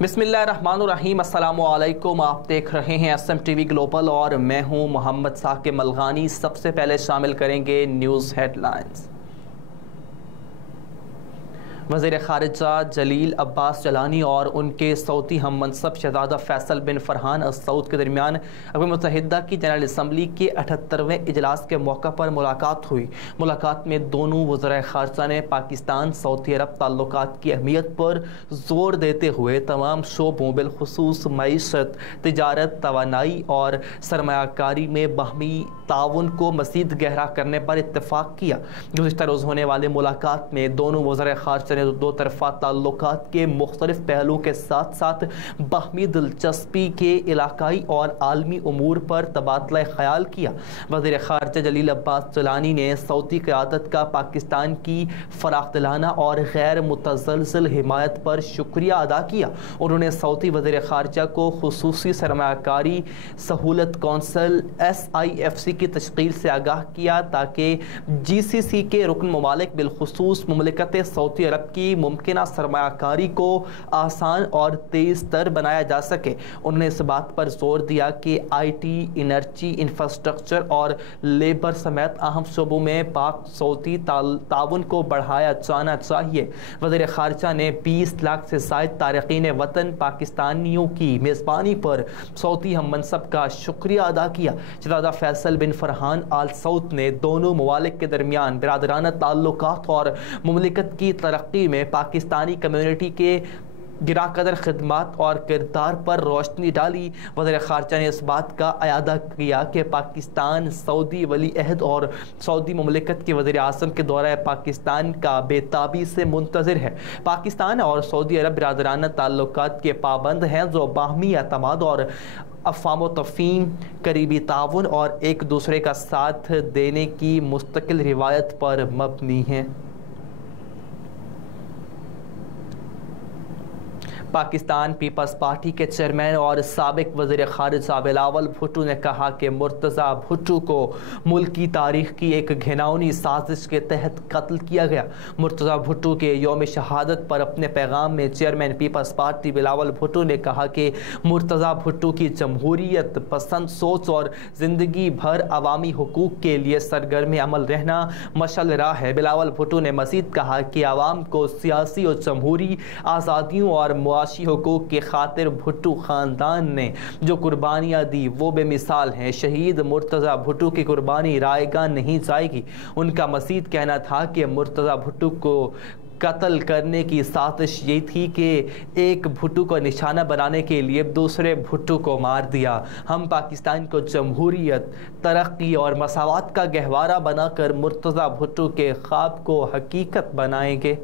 बिस्मिल्लाहिर्रहमानिर्रहीम, अस्सलामुअलैकुम। आप देख रहे हैं SMTV ग्लोबल और मैं हूं मोहम्मद साकिब मलगानी। सबसे पहले शामिल करेंगे न्यूज़ हेडलाइंस। वज़ीर ख़ारिजा जलील अब्बास जलानी और उनके सऊदी हम मनसब शहज़ादा फैसल बिन फरहान अल सऊद के दरमियान अक़वाम मुत्तहिदा की जनरल असम्बली के 78वें इजलास के मौका पर मुलाकात हुई। मुलाकात में दोनों वज़ीर ख़ारिजा ने पाकिस्तान सऊदी अरब ताल्लुकात की अहमियत पर जोर देते हुए तमाम शोबों बिलखुसूस मईशत, तिजारत, तवानाई और सरमायाकारी में बाहमी ताउन को मज़ीद गहरा करने पर इत्तफ़ाक़ किया। गुज़िश्ता रोज़ होने वाले मुलाकात में दोनों वज़ीर ख़ारिजा ने दो तरफ़ा ताल्लुकात के मुख्तलिफ पहलुओं के साथ साथ बाहमी दिलचस्पी के इलाकाई और आलमी उमूर पर तबादला ख्याल किया। वज़ीर ख़ारिजा जलील अब्बास जलानी ने सऊदी क़यादत का पाकिस्तान की फराखदिलाना और गैर मुतज़लज़ल हिमायत पर शुक्रिया अदा किया। उन्होंने सऊदी वज़ीर ख़ारिजा को खुसूसी सरमायाकारी सहूलत कौंसल SIFC की तश्कील से आगाह किया ताकि GCC के रुकन ममालिक बिलखुसूस मुमलिकत सऊदी अरब की मुमकिना सरमायाकारी को आसान और तेज़ तर बनाया जा सके। उन्होंने इस बात पर जोर दिया कि IT, एनर्जी, इंफ्रास्ट्रक्चर और लेबर समेत अहम शोबों में पाक सऊदी ताउन को बढ़ाया जाना चाहिए। वज़ीर ख़ारिजा ने 20 लाख से ज़ायद तारकीन वतन पाकिस्तानियों की मेज़बानी पर सऊदी हम मनसब का शुक्रिया अदा किया। शहज़ादा फैसल बिन फरहान आल सऊद ने दोनों ममालिक के दरमियान बिरादराना ताल्लुकात और मुमलिकत की तरक्की में पाकिस्तानी कम्यूनिटी के गिराकदर खिदमात और किरदार पर रोशनी डाली। वज़ीर ख़ारिजा ने इस बात का अयादा किया कि पाकिस्तान सऊदी वली अहद और सऊदी मुमलिकत के वज़ीर आज़म के दौरा पाकिस्तान का बेताबी से मुंतज़िर है। पाकिस्तान और सऊदी अरब बिरादराना ताल्लुकात के पाबंद हैं जो बाहमी एतमाद और अफ़ाम तफ़हीम, करीबी ताउन और एक दूसरे का साथ देने की मुस्तकिल रिवायत पर मबनी हैं। पाकिस्तान पीपल्स पार्टी के चेयरमैन और साबिक वज़ीर ख़ारिजा बिलावल भुट्टो ने कहा कि मुर्तज़ा भुट्टो को मुल्क की तारीख़ की एक घिनौनी साजिश के तहत कत्ल किया गया। मुर्तज़ा भुट्टो के यौम शहादत पर अपने पैगाम में chairman people's party Bilawal Bhutto ने कहा कि मुर्तज़ा भुट्टो की जमहूरियत पसंद सोच और ज़िंदगी भर अवामी हुकूक के लिए सरगर्म अमल रहना मशअल राह है। बिलावल भुट्टो ने मज़ीद कहा कि आवाम को सियासी और जमहूरी आज़ादियों और मुआशी हुकूक की खातिर भुट्टो ख़ानदान ने जो कुर्बानियाँ दी वो बेमिसाल हैं। शहीद मुर्तज़ा भुट्टो की कुर्बानी रायगा नहीं जाएगी। उनका मज़ीद कहना था कि मुर्तज़ा भुट्टो को कत्ल करने की साजिश ये थी कि एक भुट्टो को निशाना बनाने के लिए दूसरे भुट्टो को मार दिया। हम पाकिस्तान को जमहूरियत, तरक्की और मसावत का गहवारा बनाकर मुर्तज़ा भुट्टो के ख्वाब को हकीकत बनाएंगे।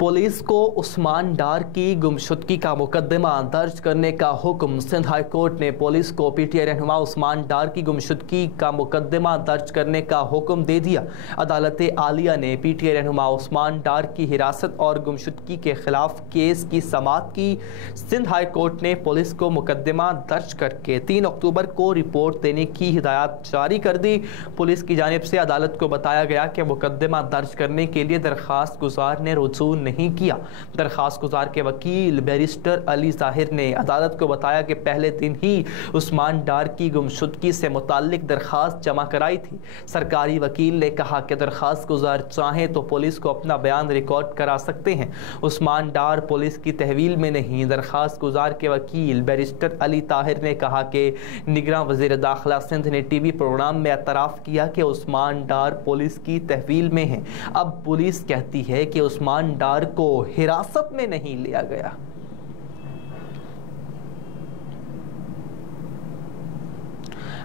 पुलिस को उस्मान डार की गुमशुदगी का मुकदमा दर्ज करने का हुक्म। सिंध हाई कोर्ट ने पुलिस को PTI रहनुमा उस्मान डार की गुमशुदगी का मुकदमा दर्ज करने का हुक्म दे दिया। अदालत आलिया ने PTI रहनुमा उस्मान डार की हिरासत और गुमशुदगी के खिलाफ केस की समाअत की। सिंध हाई कोर्ट ने पुलिस को मुकदमा दर्ज करके 3 अक्टूबर को रिपोर्ट देने की हिदायत जारी कर दी। पुलिस की जानिब से अदालत को बताया गया कि मुकदमा दर्ज करने के लिए दरख्वास्त गुजार ने रुजू नहीं किया। दरखास्त गुजार के वकील बैरिस्टर अली ज़ाहिर ने अदालत को बताया कि पहले दिन ही उस्मान डार की गुमशुदगी से मुताल्लिक दरखास्त जमा कराई थी। सरकारी वकील ने कहा कि दरखास्त गुजार चाहें तो पुलिस को अपना बयान रिकॉर्ड करा सकते हैं। उस्मान डार पुलिस की तहवील में नहीं। दरखास्त गुजार के वकील बैरिस्टर अली ताहिर ने कहा कि निगरान वज़ीर दाखिला सिंध ने TV प्रोग्राम में एतराफ़ किया कि उस्मान डार पुलिस की तहवील में है। अब पुलिस कहती है कि उस्मान डार को हिरासत में नहीं लिया गया।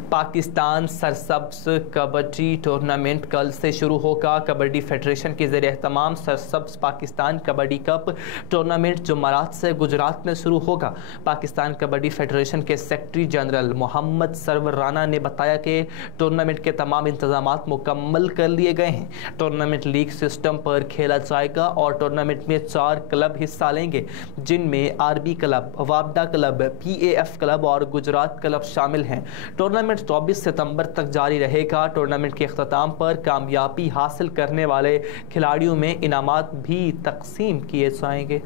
पाकिस्तान सरसब्ज कबड्डी टूर्नामेंट कल से शुरू होगा। कबड्डी फेडरेशन के ज़रिए एहतमाम सरसब्ज पाकिस्तान कबड्डी कप टूर्नामेंट जुमेरात से गुजरात में शुरू होगा। पाकिस्तान कबड्डी फेडरेशन के सेक्रेटरी जनरल मोहम्मद सरवर राना ने बताया कि टूर्नामेंट के तमाम इंतजामात मुकम्मल कर लिए गए हैं। टूर्नामेंट लीग सिस्टम पर खेला जाएगा और टूर्नामेंट में 4 क्लब हिस्सा लेंगे, जिनमें आरबी क्लब, वापडा क्लब, PAF क्लब और गुजरात क्लब शामिल हैं। टूर्नामेंट 24 सितंबर तक जारी रहेगा। टूर्नामेंट के अख्ताम पर कामयाबी हासिल करने वाले खिलाड़ियों में इनामात भी तकसीम किए जाएंगे।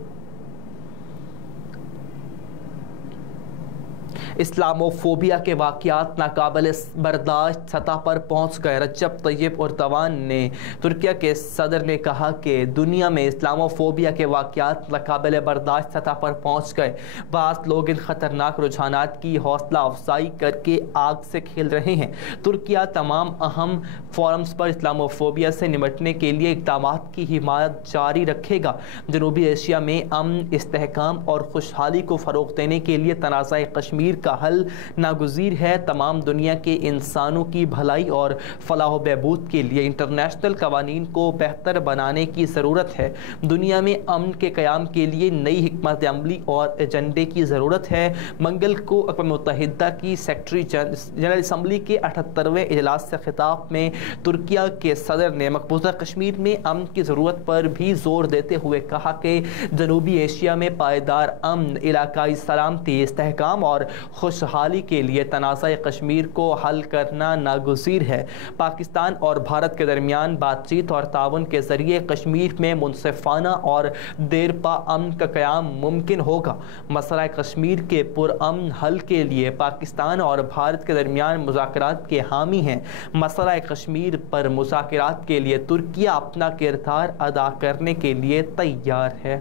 इस्लामोफोबिया के वाक़यात नाकाबिल बर्दाश्त सतह पर पहुँच गए। रजब तैयब एर्दोगान ने तुर्किया के सदर ने कहा कि दुनिया में इस्लामोफोबिया के वाक़यात नाकाबिल बर्दाश्त सतह पर पहुँच गए। बाज़ लोग इन ख़तरनाक रुझानात की हौसला अफजाई करके आग से खेल रहे हैं। तुर्किया तमाम अहम फोरम्स पर इस्लामोफोबिया से निपटने के लिए इक़दाम की हिमायत जारी रखेगा। जनूबी एशिया में अमन, इस्तेहकाम और खुशहाली को फ़रोग़ देने के लिए तनाज़ा कश्मीर का हल नागुज़ीर है। तमाम दुनिया के इंसानों की भलाई और फलाह बहबूद के लिए इंटरनेशनल कवानीन को बेहतर बनाने की ज़रूरत है। दुनिया में अमन के क़याम के लिए नई हिकमत अमली और एजेंडे की ज़रूरत है। मंगल को अक़वाम मुत्तहिदा की सेक्रेटरी जनरल असम्बली के 78वें इजलास से खिताब में तुर्किया के सदर ने मकबूजा कश्मीर में अमन की ज़रूरत पर भी जोर देते हुए कहा कि जनूबी एशिया में पायदार अमन, इलाकाई सलामती, इस्तेहकाम और खुशहाली के लिए तनाज़ा कश्मीर को हल करना नागुज़ीर है। पाकिस्तान और भारत के दरमियान बातचीत और ताउन के ज़रिए कश्मीर में मुनसिफ़ाना और देरपा अमन का क़याम मुमकिन होगा। मसला कश्मीर के पुरअमन हल के लिए पाकिस्तान और भारत के दरमियान मुज़ाकरात के हामी हैं। मसला कश्मीर पर मुज़ाकरात के लिए तुर्किया अपना किरदार अदा करने के लिए तैयार है।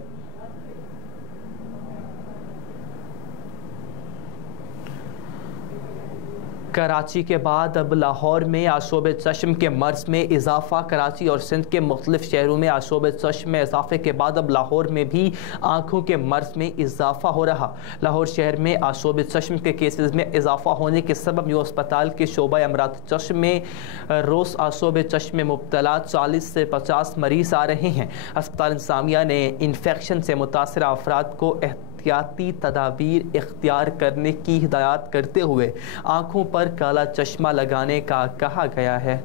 कराची के बाद अब लाहौर में आशोब चश्म के मर्ज में इजाफा। कराची और सिंध के मुख्तलिफ शहरों में आशोब चश्म में इजाफे के बाद अब लाहौर में भी आँखों के मर्ज में इजाफा हो रहा। लाहौर शहर में आशोब चश्म के केसेस में इजाफा होने के सबब न्यू अस्पताल के शोबा अमरात चश्म में रोज़ आशोब चश्म में मुब्तला 40 से 50 मरीज़ आ रहे हैं। अस्पताल इंतज़ामिया ने इन्फेक्शन से मुतासरा अफराद को एहतियाती तदाबीर इख्तियार करने की हिदायत करते हुए आँखों पर काला चश्मा लगाने का कहा गया है।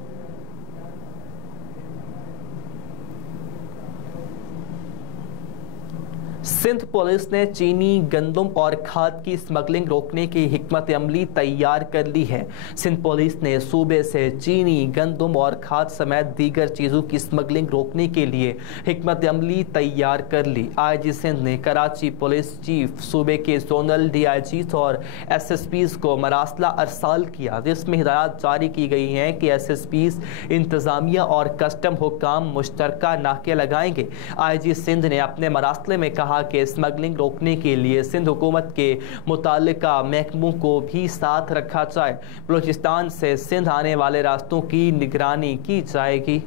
सिंध पुलिस ने चीनी, गंदम और खाद की स्मगलिंग रोकने की हिकमत अमली तैयार कर ली है। सिंध पुलिस ने सूबे से चीनी, गंदम और खाद समेत दीगर चीज़ों की स्मगलिंग रोकने के लिए हिकमत अमली तैयार कर ली। IG सिंध ने कराची पुलिस चीफ, सूबे के जोनल DIGs और SSPs को मरासला अरसाल किया, जिसमें हिदायत जारी की गई हैं कि SSPs इंतज़ामिया और कस्टम हुक्काम मुश्तरका नाके लगाएंगे। IG सिंध ने अपने मरासले में कहा कि स्मगलिंग रोकने के लिए सिंध हुकूमत के मुताल्लिका महकमों को भी साथ रखा जाए। बलूचिस्तान से सिंध आने वाले रास्तों की निगरानी की जाएगी।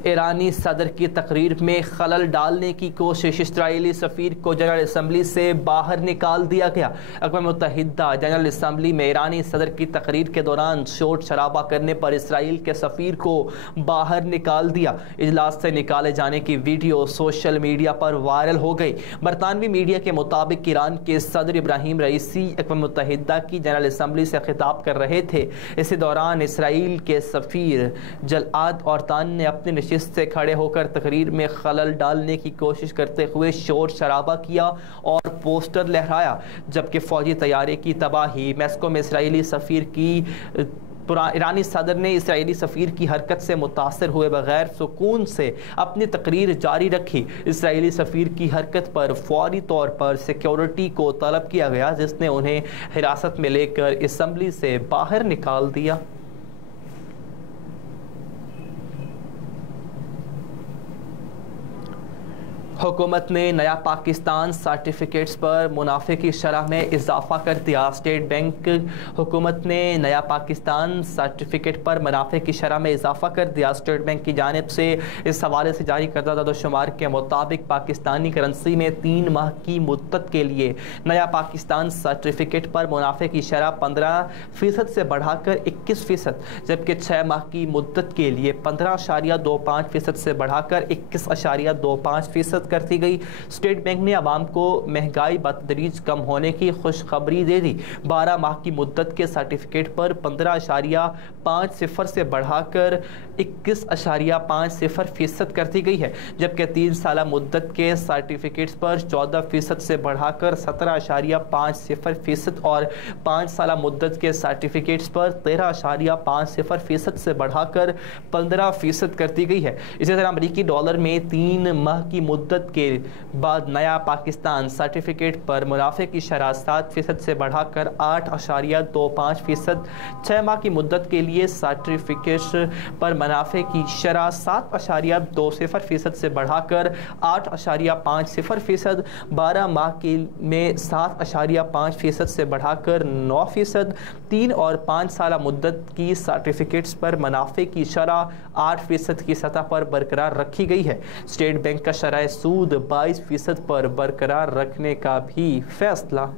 ईरानी सदर की तकरीर में खलल डालने की कोशिश, इसराइली सफ़ीर को जनरल असम्बली से बाहर निकाल दिया गया। अक़वाम मुत्तहिदा जनरल असम्बली में ईरानी सदर की तकरीर के दौरान शोर शराबा करने पर इसराइल के सफ़ीर को बाहर निकाल दिया। इजलास से निकाले जाने की वीडियो सोशल मीडिया पर वायरल हो गई। बरतानवी मीडिया के मुताबिक ईरान के सदर इब्राहिम रईसी अक़वाम मुत्तहिदा की जनरल असम्बली से खिताब कर रहे थे। इसी दौरान इसराइल के सफ़ीर जलाद औरतान ने अपने से खड़े होकर तकरीर में खलल डालने की कोशिश करते हुए शोर शराबा किया और पोस्टर लहराया, जबकि फौजी तैयारी की तबाही। मैस्को में इसराइली सफ़ीर की ईरानी सदर ने इसराइली सफ़ीर की हरकत से मुतासर हुए बगैर सुकून से अपनी तकरीर जारी रखी। इसराइली सफ़ीर की हरकत पर फौरी तौर पर सिक्योरिटी को तलब किया गया, जिसने उन्हें हिरासत में लेकर असम्बली से बाहर निकाल दिया। हुकूमत ने नया पाकिस्तान सर्टिफिकेट्स पर मुनाफे की शरह में इजाफा कर दिया। स्टेट बैंक हुकूमत ने नया पाकिस्तान सर्टिफिकेट पर मुनाफे की शरह में इजाफा कर दिया। स्टेट बैंक की जानिब से इस हवाले से जारी करदा दादोशुमार के मुताबिक पाकिस्तानी करेंसी में 3 माह की मुद्दत के लिए नया पाकिस्तान सर्टिफिकेट पर मुनाफे की शरह 15% से बढ़ाकर 21%, जबकि 6 माह की मुद्दत के लिए 15.25% से बढ़ाकर 21.25% करती गई। स्टेट बैंक ने आवाम को महंगाई बतदरीज कम होने की खुशखबरी दे दी। 12 माह की मुद्दत के सर्टिफिकेट पर 15.50 से बढ़ाकर 21.50% कर दी गई है, जबकि 3 साल मुद्दत के सर्टिफिकेट्स पर 14% से बढ़ाकर 17.50% और 5 साल मुद्दत के सर्टिफिकेट्स पर 13.50% से बढ़ाकर 15% कर दी गई है। इसी तरह अमेरिकी डॉलर में 3 माह की मुद्दत के बाद नया पाकिस्तान सर्टिफिकेट पर मुनाफे की शरह 7% से बढ़ाकर 8.25%, 6 माह की मुद्दत के लिए सर्टिफिकेट पर मुनाफे की शरह 7.20% से बढ़ाकर 8.50%, 12 माह के में 7.5% से बढ़ाकर 9%, 3 और 5 साल मुद्दत की सर्टिफिकेट्स पर मुनाफे की शरह 8% की सतह पर बरकरार रखी गई है। स्टेट बैंक का शरह सूद 22% पर बरकरार रखने का भी फैसला।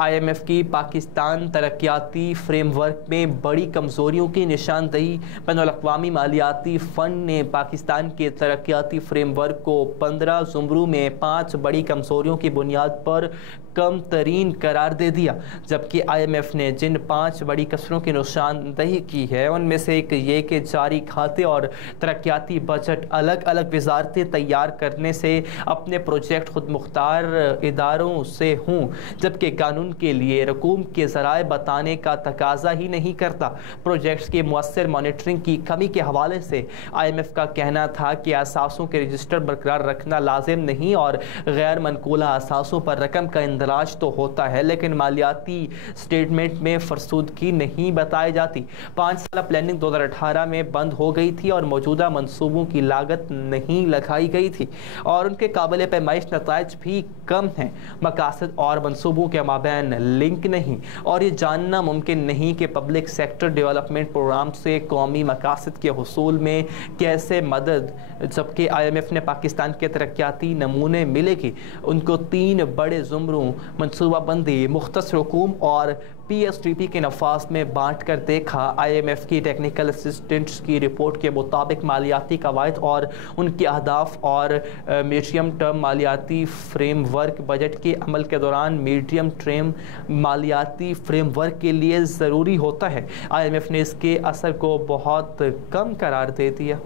IMF की पाकिस्तान तरक्याती फ्रेमवर्क में बड़ी कमज़ोरियों की निशानदेही। बैनुल-अक़वामी मालियाती फ़ंड ने पाकिस्तान के तरक्याती फ्रेमवर्क को 15 ज़ुमरों में 5 बड़ी कमज़ोरियों की बुनियाद पर कम तरीन करार दे दिया, जबकि IMF ने जिन 5 बड़ी कसरों की निशानदेही की है उनमें से एक ये कि जारी खाते और तरक्याती बजट अलग अलग वजारतें तैयार करने से अपने प्रोजेक्ट खुद मुख्तार इदारों से हों, जबकि कानून के लिए रकूम के ज़राए बताने का तकाजा ही नहीं करता। प्रोजेक्ट्स की मुअस्सर मॉनिटरिंग की कमी के हवाले से IMF का कहना था कि असासों के रजिस्टर बरकरार रखना लाजिम नहीं और गैर मनकूला असासों पर रकम का इंदराज तो होता है, लेकिन मालियाती स्टेटमेंट में फरसूदगी नहीं बताई जाती। 5 साल प्लानिंग 2018 में बंद हो गई थी और मौजूदा मनसूबों की लागत नहीं लगाई गई थी और उनके काबिल पैमाइश नताइज भी कम हैं। मकासद और मनसूबों के माबैन लिंक नहीं और ये जानना मुमकिन नहीं कि पब्लिक सेक्टर डेवलपमेंट प्रोग्राम से कौमी मकासद के हुसूल में कैसे मदद, जबकि IMF ने पाकिस्तान के तरक्याती नमूने मिलेगी उनको 3 बड़े ज़ुमरों मनसूबाबंदी, मुख्तसर हुकूम और PSTP के नफाज में बांट कर देखा। IMF की टेक्निकल असिस्टेंट्स की रिपोर्ट के मुताबिक मालियाती कवायद और उनके अहदाफ और मीडियम टर्म मालियाती फ्रेमवर्क बजट के अमल के दौरान मीडियम टर्म मालियाती फ्रेमवर्क के लिए ज़रूरी होता है। IMF ने इसके असर को बहुत कम करार दे दिया।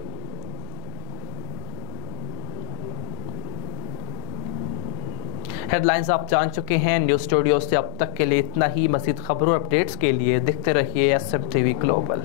हेडलाइंस आप जान चुके हैं। न्यूज़ स्टूडियो से अब तक के लिए इतना ही। मज़ीद खबरों और अपडेट्स के लिए देखते रहिए SMTV ग्लोबल।